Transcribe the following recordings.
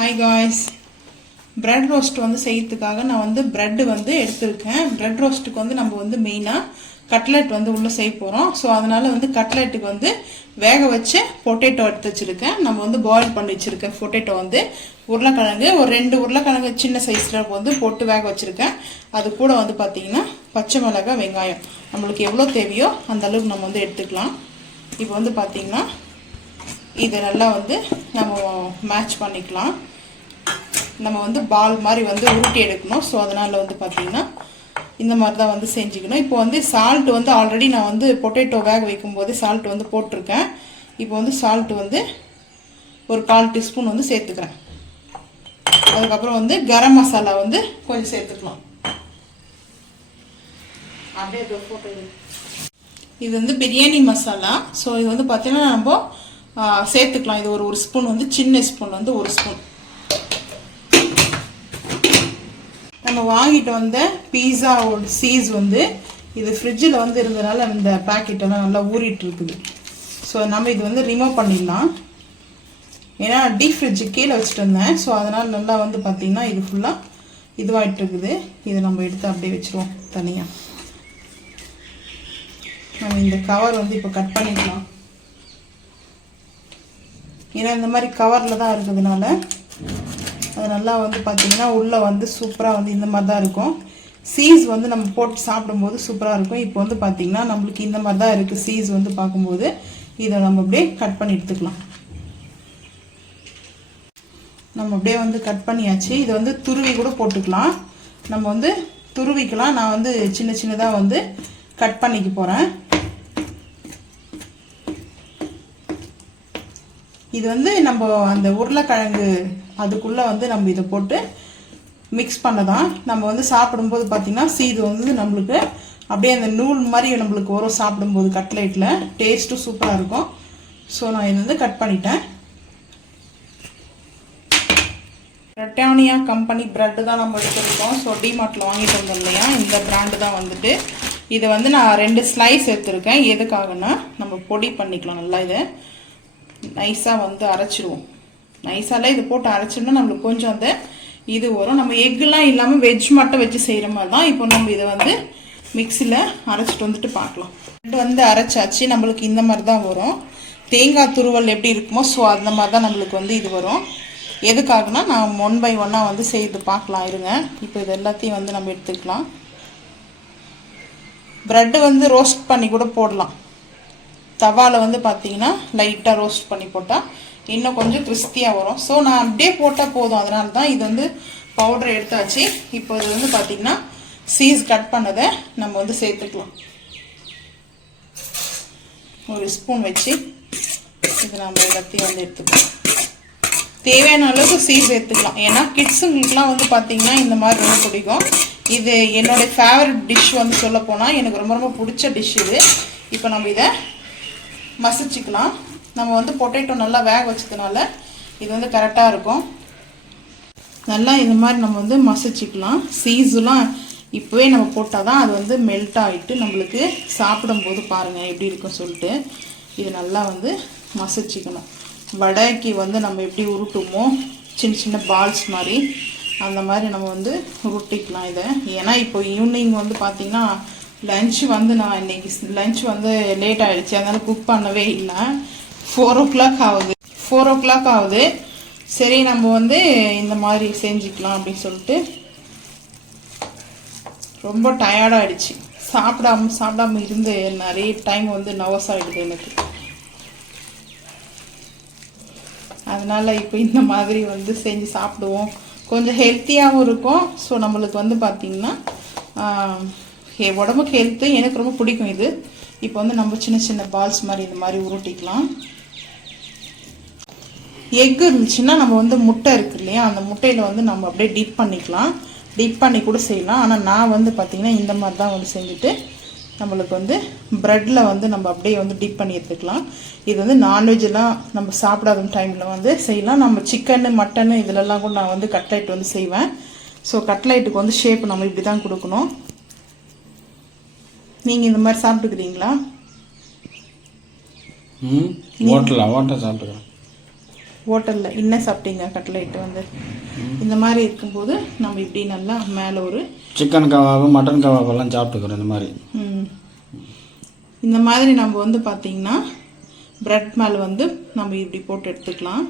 Hi guys, bread roast வந்து செய்யிறதுக்காக நான் வந்து bread வந்து எடுத்துர்க்கேன். bread roastக்கு வந்து நம்ம வந்து மெயினா கட்லெட் வந்து உள்ள செய்ய போறோம். சோ அதனால வந்து கட்லெட்டுக்கு வந்து வேக வச்ச பொட்டேட்டோ எடுத்து வச்சிருக்கேன். நம்ம வந்து பாயில் பண்ணி வச்சிருக்கேன் பொட்டேட்டோ வந்து உருளைக்கிழங்கு ஒரு 2 உருளைக்கிழங்கு சின்ன சைஸ்ல வந்து போட்டு வேக வச்சிருக்கேன். அது கூட வந்து பாத்தீங்கன்னா பச்சை மிளகாய் வெங்காயம் நமக்கு எவ்வளவு தேவையோ அந்த அளவுக்கு நம்ம வந்து எடுத்துக்கலாம். இப்போ வந்து பாத்தீங்கன்னா இது நல்லா வந்து நம்ம மேட்ச் பண்ணிக்கலாம். நம்ம வந்து பால் மாதிரி வந்து உருட்டி எடுக்கணும். சோ அதனால வந்து பாத்தீங்கன்னா இந்த மாதிரி தான் வந்து செஞ்சுக்கணும். இப்போ வந்து சால்ட் வந்து ஆல்ரெடி நான் வந்து பொட்டேட்டோ வேக வைக்கும்போது சால்ட் வந்து போட்டுருக்கேன். இப்போ வந்து சால்ட் வந்து ஒரு 1/4 டீஸ்பூன் வந்து சேர்த்துக்கிறேன். அதுக்கப்புறம் வந்து கரம் மசாலா வந்து கொஞ்சம் சேர்த்துக்கலாம். அப்படியே போட்டு இது வந்து பிரியாணி மசாலா. ஸோ இது வந்து பார்த்தீங்கன்னா நம்ம சேர்த்துக்கலாம். இது ஒரு ஸ்பூன் வந்து சின்ன ஸ்பூன் வந்து ஒரு ஸ்பூன். நம்ம வாங்கிட்டு வந்த பீஸாவோட சீஸ் வந்து இது ஃப்ரிட்ஜில் வந்து இருந்ததுனால இந்த பேக்கெட்டெல்லாம் நல்லா ஊறிட்டு இருக்குது. ஸோ நம்ம இது வந்து ரிமூவ் பண்ணிடலாம். ஏன்னா டீப் ஃப்ரிட்ஜு கீழே வச்சுட்டு இருந்தேன். ஸோ அதனால் நல்லா வந்து பார்த்திங்கன்னா இது ஃபுல்லாக இதுவாகிட்டு இருக்குது. இதை நம்ம எடுத்து அப்படியே வச்சுருவோம் தனியாக. நம்ம இந்த கவர் வந்து இப்போ கட் பண்ணிக்கலாம். ஏன்னா இந்த மாதிரி கவரில் தான் இருக்கிறதுனால அது நல்லா வந்து பார்த்திங்கன்னா உள்ளே வந்து சூப்பராக வந்து இந்த மாதிரி தான் இருக்கும். சீஸ் வந்து நம்ம போட்டு சாப்பிடும்போது சூப்பராக இருக்கும். இப்போ வந்து பார்த்திங்கன்னா நம்மளுக்கு இந்த மாதிரி தான் இருக்குது சீஸ் வந்து பார்க்கும்போது. இதை நம்ம அப்படியே கட் பண்ணி எடுத்துக்கலாம். நம்ம அப்படியே வந்து கட் பண்ணியாச்சு. இதை வந்து துருவி கூட போட்டுக்கலாம். நம்ம வந்து துருவிக்கலாம். நான் வந்து சின்ன சின்னதாக வந்து கட் பண்ணிக்க போகிறேன். இது வந்து நம்ம அந்த உருளைக்கிழங்கு அதுக்குள்ளே வந்து நம்ம இதை போட்டு மிக்ஸ் பண்ணதான். நம்ம வந்து சாப்பிடும்போது பார்த்திங்கன்னா சீது வந்து நம்மளுக்கு அப்படியே அந்த நூல் மாதிரி நம்மளுக்கு வரும். சாப்பிடும்போது கட்லெட்டில் டேஸ்ட்டும் சூப்பராக இருக்கும். ஸோ நான் இது வந்து கட் பண்ணிட்டேன். பிரிட்டானியா கம்பெனி பிரெட்டு தான் நம்ம எடுத்துருக்கோம். ஸோ டிமார்ட்டில் வாங்கிட்டு வந்தோம் இல்லையா, இந்த பிராண்டு தான் வந்துட்டு. இதை வந்து நான் 2 ஸ்லைஸ் எடுத்துருக்கேன். எதுக்காகனா நம்ம பொடி பண்ணிக்கலாம். நல்லா இதை நைஸாக வந்து அரைச்சிடுவோம். நைஸாலாம் இது போட்டு அரைச்சிடணும். நம்மளுக்கு கொஞ்சம் அந்த இது வரும். நம்ம எக்குலாம் இல்லாமல் வெஜ் மட்டும் வச்சு செய்கிற மாதிரி தான். இப்போ நம்ம இதை வந்து மிக்சியில் அரைச்சிட்டு வந்துட்டு பார்க்கலாம். பிரெட் வந்து அரைச்சாச்சு. நம்மளுக்கு இந்த மாதிரி தான் வரும். தேங்காய் துருவல் எப்படி இருக்குமோ ஸோ அந்த மாதிரி தான் நம்மளுக்கு வந்து இது வரும். எதுக்காகனா நான் 1 by 1 வந்து செய்து பார்க்கலாம் இருங்க. இப்போ இது எல்லாத்தையும் வந்து நம்ம எடுத்துக்கலாம். பிரெட்டு வந்து ரோஸ்ட் பண்ணி கூட போடலாம். தவாவில் வந்து பார்த்தீங்கன்னா லைட்டாக ரோஸ்ட் பண்ணி போட்டால் இன்னும் கொஞ்சம் கிறிஸ்பியாக வரும். ஸோ நான் அப்படியே போட்டால் போதும். அதனால தான் இது வந்து பவுடர் எடுத்தாச்சு. இப்போ இது வந்து பார்த்திங்கன்னா சீஸ் கட் பண்ணதை நம்ம வந்து சேர்த்துக்கலாம். ஒரு ஸ்பூன் வச்சு இது நம்ம எல்லாத்தையும் வந்து எடுத்துக்கலாம். தேவையான அளவுக்கு சீஸ் எடுத்துக்கலாம். ஏன்னா கிட்ஸுங்களுக்குலாம் வந்து பார்த்திங்கன்னா இந்த மாதிரி ரொம்ப பிடிக்கும். இது என்னோடய ஃபேவரட் டிஷ் வந்து சொல்ல போனால் எனக்கு ரொம்ப ரொம்ப பிடிச்ச டிஷ் இது. இப்போ நம்ம இதை மசிச்சுக்கலாம். நம்ம வந்து பொட்டேட்டோ நல்லா வேக வச்சதுனால இது வந்து கரெக்டாக இருக்கும். நல்லா இந்த மாதிரி நம்ம வந்து மசிச்சுக்கலாம். சீஸுலாம் இப்போவே நம்ம போட்டால் தான் அது வந்து மெல்ட் ஆகிட்டு நம்மளுக்கு சாப்பிடும்போது பாருங்கள் எப்படி இருக்கும் சொல்லிட்டு இது நல்லா வந்து மசிச்சுக்கணும். வடைக்கு வந்து நம்ம எப்படி உருட்டுமோ சின்ன சின்ன பால்ஸ் மாதிரி அந்த மாதிரி நம்ம வந்து உருட்டிக்கலாம் இதை. ஏன்னா இப்போ ஈவினிங் வந்து பார்த்திங்கன்னா லஞ்ச் வந்து நான் இன்றைக்கி லஞ்ச் வந்து லேட் ஆகிடுச்சு. அதனால் குக் பண்ணவே இல்லை. 4 o'clock ஆகுது. 4 o'clock ஆகுது. சரி நம்ம வந்து இந்த மாதிரி செஞ்சுக்கலாம் அப்படின்னு சொல்லிட்டு ரொம்ப டயர்டாகிடுச்சு. சாப்பிடாம இருந்து நிறைய டைம் வந்து நர்வஸ் ஆகிடுது எனக்கு. அதனால் இப்போ இந்த மாதிரி வந்து செஞ்சு சாப்பிடுவோம். கொஞ்சம் ஹெல்த்தியாகவும் இருக்கும். ஸோ நம்மளுக்கு வந்து பார்த்திங்கன்னா உடம்புக்கு ஹெல்த்து. எனக்கு ரொம்ப பிடிக்கும் இது. இப்போ வந்து நம்ம சின்ன சின்ன பால்ஸ் மாதிரி இந்த மாதிரி உருட்டிக்கலாம். எக்கு இருந்துச்சுன்னா நம்ம வந்து முட்டை இருக்கு இல்லையா, அந்த முட்டையில் வந்து நம்ம அப்படியே டிப் பண்ணிக்கலாம். டிப் பண்ணி கூட செய்யலாம். ஆனால் நான் வந்து பார்த்திங்கன்னா இந்த மாதிரி தான் வந்து செஞ்சுட்டு நம்மளுக்கு வந்து ப்ரெட்டில் வந்து நம்ம அப்படியே வந்து டிப் பண்ணி எடுத்துக்கலாம். இது வந்து நான்வெஜ்லாம் நம்ம சாப்பிடாத டைமில் வந்து செய்யலாம். நம்ம சிக்கனு மட்டனு இதிலெல்லாம் கூட நான் வந்து கட்லைட் வந்து செய்வேன். ஸோ கட்லைட்டுக்கு வந்து ஷேப் நம்ம இப்படி தான் கொடுக்கணும். நீங்கள் இந்த மாதிரி சாப்பிட்டுக்கிறீங்களா? ஹோட்டலில் சாப்பிட்டுக்கிறேன். ஹோட்டலில் என்ன சாப்பிட்டீங்க கட்லெட் வந்து இந்த மாதிரி இருக்கும்போது நம்ம இப்படி நல்லா மேலே ஒரு சிக்கன் கபாபு மட்டன் கபாபெல்லாம் சாப்பிட்டுக்கிறோம் இந்த மாதிரி. இந்த மாதிரி நம்ம வந்து பார்த்திங்கன்னா ப்ரெட் மேலே வந்து நம்ம இப்படி போட்டு எடுத்துக்கலாம்.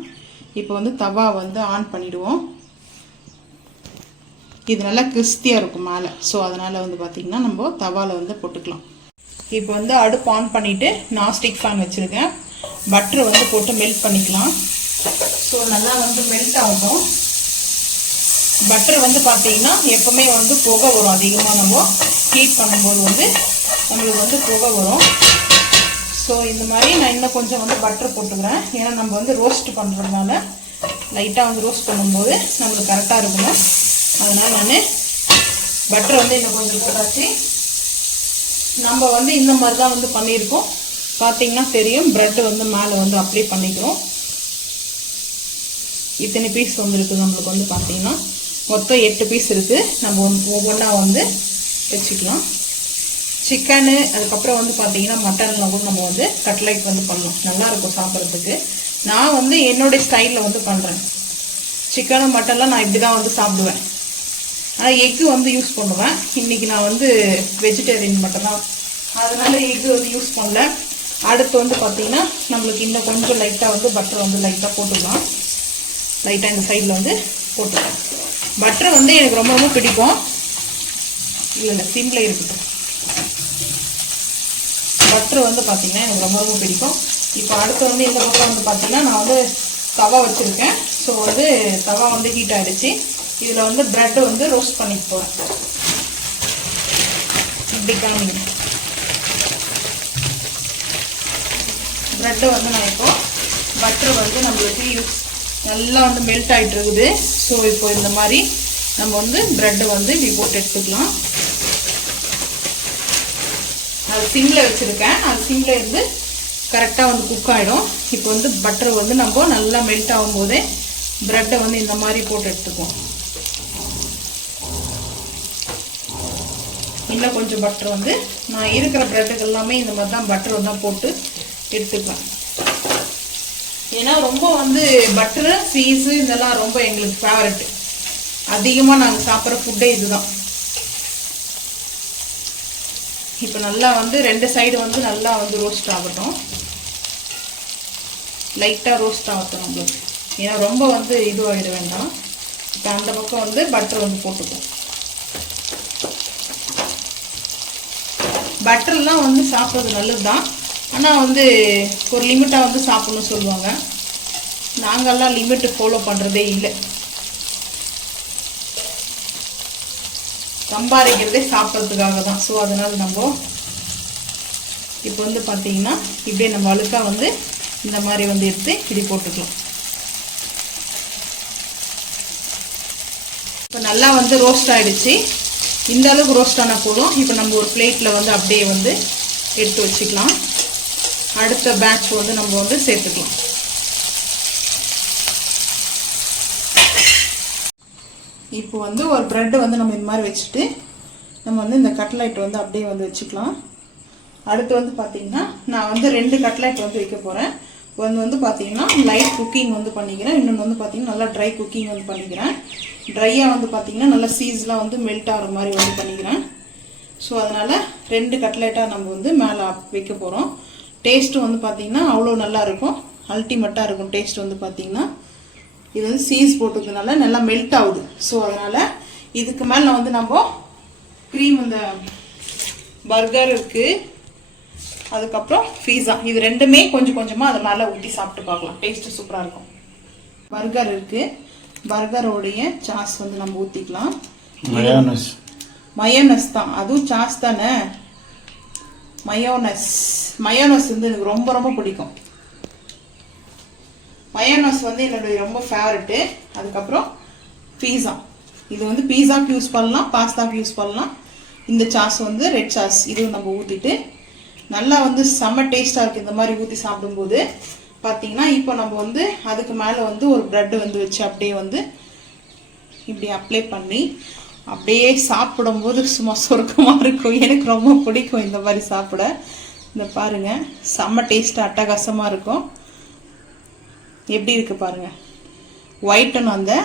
இப்போ வந்து தவா வந்து ஆன் பண்ணிவிடுவோம். இது நல்லா கிறிஸ்பியாக இருக்கும் மேலே. ஸோ அதனால் வந்து பார்த்திங்கன்னா நம்ம தவாவில் வந்து போட்டுக்கலாம். இப்போ வந்து அடுப்பு ஆன் பண்ணிவிட்டு நான்ஸ்டிக் ஃபேன் வச்சுருக்கேன். பட்டரை வந்து போட்டு மெல்ட் பண்ணிக்கலாம். ஸோ நல்லா வந்து மெல்ட் ஆகும். பட்டர் வந்து பார்த்திங்கன்னா எப்போவுமே வந்து புகை வரும். அதிகமாக நம்ம ஹீட் பண்ணும்போது வந்து நம்மளுக்கு வந்து புகை வரும். ஸோ இந்த மாதிரி நான் இன்னும் கொஞ்சம் வந்து பட்டர் போட்டுக்கிறேன். ஏன்னா நம்ம வந்து ரோஸ்ட் பண்ணுறதுனால லைட்டாக வந்து ரோஸ்ட் பண்ணும்போது நம்மளுக்கு கரெக்டாக இருக்கணும். அதனால் நான் பட்டர் வந்து இன்னும் கொஞ்சம் போட்டாச்சு. நம்ம வந்து இந்த மாதிரி தான் வந்து பண்ணியிருக்கோம். பார்த்திங்கன்னா தெரியும், ப்ரெட்டு வந்து மேலே வந்து அப்ளை பண்ணிக்கிறோம். இத்தனை பீஸ் வந்துருக்கு நம்மளுக்கு வந்து பார்த்திங்கன்னா மொத்தம் 8 பீஸ் இருக்குது. நம்ம ஒவ்வொன்றா வந்து வச்சுக்கலாம். சிக்கனு அதுக்கப்புறம் வந்து பார்த்திங்கன்னா மட்டனில் கூட நம்ம வந்து கட்லெட் வந்து பண்ணலாம். நல்லாயிருக்கும் சாப்பிட்றதுக்கு. நான் வந்து என்னுடைய ஸ்டைலில் வந்து பண்ணுறேன். சிக்கனும் மட்டன்லாம் நான் இப்படி தான் வந்து சாப்பிடுவேன். ஆனால் எக்கு வந்து யூஸ் பண்ணுவேன். இன்றைக்கி நான் வந்து வெஜிடேரியன் மட்டும்தான், அதனால் எக்கு வந்து யூஸ் பண்ணல. அடுத்து வந்து பார்த்திங்கன்னா நம்மளுக்கு இன்னும் கொஞ்சம் லைட்டாக வந்து பட்டர் வந்து லைட்டாக போட்டுக்கலாம். லைட்டாக இந்த சைடில் வந்து போட்டுக்கலாம். பட்டர் வந்து எனக்கு ரொம்ப ரொம்ப பிடிக்கும். இல்லை சிம்மில் இருக்கட்டும். பட்டர் வந்து பார்த்திங்கன்னா எனக்கு ரொம்ப ரொம்ப பிடிக்கும். இப்போ அடுத்து வந்து இந்த பக்கம் வந்து பார்த்திங்கன்னா நான் வந்து தவா வச்சுருக்கேன். ஸோ வந்து தவா வந்து ஹீட் ஆகிடுச்சு. இதில் வந்து ப்ரெட்டு வந்து ரோஸ்ட் பண்ணி போகிறேன். இப்படி காமிங்க. ப்ரெட்டு வந்து நான் இப்போ பட்டர் வந்து நம்மளுக்கு நல்லா வந்து மெல்ட் ஆகிட்டு இருக்குது. ஸோ இப்போ இந்த மாதிரி நம்ம வந்து ப்ரெட்டை வந்து இப்படி போட்டு எடுத்துக்கலாம். அது சிம்மில் வச்சுருக்கேன். அது சிம்மில் இருந்து கரெக்டாக வந்து குக் ஆகிடும். இப்போ வந்து பட்டர் வந்து நம்ம நல்லா மெல்ட் ஆகும்போதே ப்ரெட்டை வந்து இந்த மாதிரி போட்டு எடுத்துக்குவோம். இன்னும் கொஞ்சம் பட்டர் வந்து நான் இருக்கிற ப்ரெட்டுக்கு எல்லாமே இந்த மாதிரி தான் பட்டர் தான் போட்டு எடுத்துப்பேன். ஏன்னா ரொம்ப வந்து பட்டரு சீஸு இதெல்லாம் ரொம்ப எங்களுக்கு ஃபேவரெட்டு. அதிகமாக நாங்கள் சாப்பிட்ற ஃபுட்டே இதுதான். இப்போ நல்லா வந்து 2 சைடு வந்து நல்லா வந்து ரோஸ்ட் ஆகட்டும். லைட்டாக ரோஸ்ட் ஆகட்டும் நம்மளுக்கு. ஏன்னா ரொம்ப வந்து இதுவாகிட வேண்டாம். இப்போ அந்த பக்கம் வந்து பட்டர் வந்து போட்டுப்போம். பட்டர்லாம் வந்து சாப்பிட்றது நல்லது தான். ஆனால் வந்து ஒரு லிமிட்டாக வந்து சாப்பிட்ணுன்னு சொல்லுவாங்க. நாங்கள்லாம் லிமிட்டு ஃபாலோ பண்ணுறதே இல்லை. சம்பாதிக்கிறதே சாப்பிட்றதுக்காக தான். ஸோ அதனால் நம்ம இப்போ வந்து பார்த்திங்கன்னா இப்படியே நம்ம அழுக்காக வந்து இந்த மாதிரி வந்து எடுத்து இப்படி போட்டுக்கலாம். இப்போ நல்லா வந்து ரோஸ்ட் ஆகிடுச்சு. இந்த அளவுக்கு ரோஸ்ட் ஆனால் போதும். இப்போ நம்ம ஒரு பிளேட்டில் வந்து அப்படியே வந்து எடுத்து வச்சுக்கலாம். அடுத்த பேட்ச் வந்து நம்ம வந்து சேர்த்துக்கலாம். இப்போ வந்து ஒரு ப்ரெட்டு வந்து நம்ம இந்த மாதிரி வச்சுட்டு நம்ம வந்து இந்த கட்லெட் வந்து அப்படியே வந்து வச்சுக்கலாம். அடுத்து வந்து பார்த்திங்கன்னா நான் வந்து 2 கட்லெட் வந்து வைக்க போகிறேன். ஒன்று வந்து பார்த்திங்கன்னா லைட் குக்கிங் வந்து பண்ணிக்கிறேன். இன்னொன்று வந்து பார்த்திங்கன்னா நல்லா ட்ரை குக்கிங் வந்து பண்ணிக்கிறேன். ட்ரையாக வந்து பார்த்திங்கன்னா நல்லா சீஸ்லாம் வந்து மெல்ட் ஆகிற மாதிரி வந்து பண்ணிக்கிறேன். ஸோ அதனால் 2 கட்லெட்டாக நம்ம வந்து மேலே வைக்க போகிறோம். டேஸ்ட்டு வந்து பார்த்திங்கன்னா அவ்வளோ நல்லா இருக்கும். அல்டிமேட்டாக இருக்கும் டேஸ்ட் வந்து பார்த்திங்கன்னா. இது வந்து சீஸ் போட்டதுனால நல்லா மெல்ட் ஆகுது. ஸோ அதனால் இதுக்கு மேலே வந்து நம்ம க்ரீம் இந்த பர்கர் இருக்குது, அதுக்கப்புறம் பீஸா, இது ரெண்டுமே கொஞ்சம் கொஞ்சமாக அது மேலே ஊற்றி சாப்பிட்டு பார்க்கலாம். டேஸ்ட்டு சூப்பராக இருக்கும். பர்கர் இருக்குது. பர்கரோடைய சாஸ் வந்து நம்ம ஊற்றிக்கலாம். மயோனஸ் தான், அதுவும் சாஸ் தானே. மயோனஸ் வந்து எனக்கு ரொம்ப ரொம்ப பிடிக்கும். மயோனஸ் வந்து என்னுடைய ரொம்ப ஃபேவரெட்டு. அதுக்கப்புறம் பீஸா, இது வந்து பீஸாக்கு யூஸ் பண்ணலாம், பாஸ்தாக்கு யூஸ் பண்ணலாம். இந்த சாஸ் வந்து ரெட் சாஸ், இதுவும் நம்ம ஊற்றிட்டு நல்லா வந்து செம்ம டேஸ்ட்டாக இருக்குது. இந்த மாதிரி ஊற்றி சாப்பிடும்போது பார்த்தீங்கன்னா இப்போ நம்ம வந்து அதுக்கு மேலே வந்து ஒரு ப்ரெட்டு வந்து வச்சு அப்படியே வந்து இப்படி அப்ளை பண்ணி அப்படியே சாப்பிடும்போது சும்மா சொர்க்கமாக இருக்கும். எனக்கு ரொம்ப பிடிக்கும் இந்த மாதிரி சாப்பிட. இந்த பாருங்கள், செம்ம டேஸ்ட்டாக அட்டகாசமாக இருக்கும். எப்படி இருக்குது பாருங்கள். ஒயிட்டன் அந்த